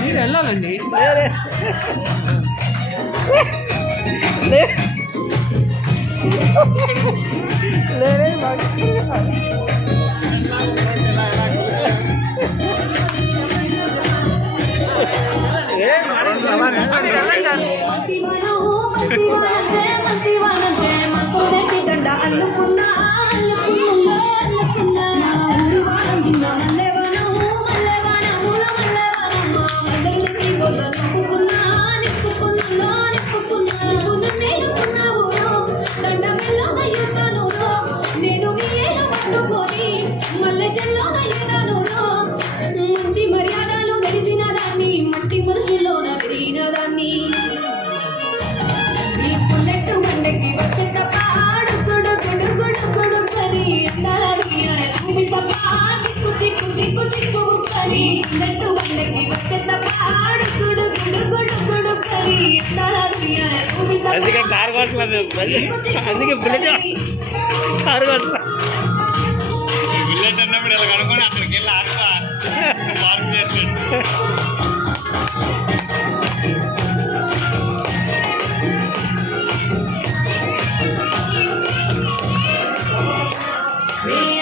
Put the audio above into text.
మీరు వెళ్ళాలండి. అల్లుకున్నా మంచి మర్యాదలు తెలిసిన దాన్ని మట్టి మనుషుల్లోన పెరిగిన దాన్ని ఈ బుల్లెట్ వండకి వచ్చే తప్ప గుడు గుడు గుడు గుడు కరి చిక్కు చిక్కు చిక్కు చిక్కు కరి బుల్లెట్ వండకి వచ్చే తప్ప గుడు గుడు గుడు గుడు కరి అందుకే కారు కోసలేదు, అందుకే బుల్లెట్ కారు కోసలేదు. బుల్లెట్ అన్నప్పుడు ఇలా కనుక్కొని అక్కడికి వెళ్ళి బాగు చేస్తాడు. ఏ